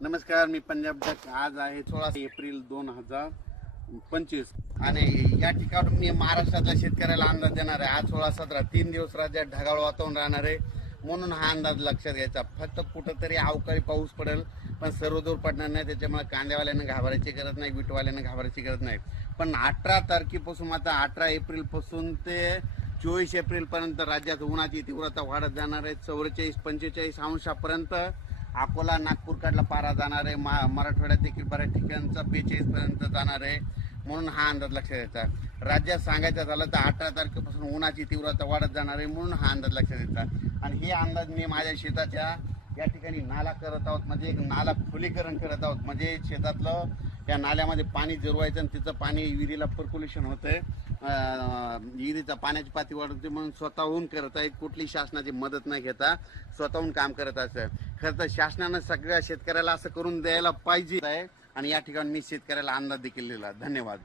नमस्कार मी पंजाब डक आज आहे सोळा एप्रिल दोन हजार पंचवीस. आणि या ठिकाणून मी महाराष्ट्रातल्या शेतकऱ्याला अंदाज देणार आहे. आज सोळा सतरा तीन दिवस राज्यात ढगाळ वातावरण राहणार आहे. म्हणून हा अंदाज लक्षात घ्यायचा. फक्त कुठंतरी अवकाळी पाऊस पडेल पण सर्वदूर पडणार नाही. त्याच्यामुळे कांद्यावाल्यानं घाबरायची गरज नाही विटवाल्यानं घाबरायची गरज नाही. पण अठरा तारखेपासून आता अठरा एप्रिलपासून ते चोवीस एप्रिलपर्यंत राज्यात उन्हाची तीव्रता वाढत जाणार आहे. चौवेचाळीस पंचेचाळीस अंशापर्यंत अकोला नागपूरकडला पारा जाणार आहे. मा मराठवाड्यात देखील बऱ्याच ठिकाणचा बेचाळीस पर्यंत जाणार आहे. म्हणून हा अंदाज लक्षात येतात राज्यात सांगायचं झालं तर अठरा तारखेपासून उन्हाची तीव्रता वाढत जाणार आहे म्हणून हा अंदाज लक्षात घ्यायचा आणि हे अंदाज मी माझ्या शेताच्या या ठिकाणी नाला करत आहोत. म्हणजे एक नाला खुलीकरण करत आहोत. म्हणजे शेतातलं त्या नाल्यामध्ये पाणी जिरवायचं आणि तिचं पाणी विहिरीला पर्क्युलेशन होतंय. विहिरीचा पाण्याची पाती वाढवते म्हणून स्वतःहून करत आहेत. कुठली शासनाची मदत नाही घेता स्वतःहून काम करत असं खरं तर शासनानं सगळ्या शेतकऱ्याला असं करून द्यायला पाहिजे आहे. आणि या ठिकाणी मी शेतकऱ्याला अंदाज देखील दिला. धन्यवाद.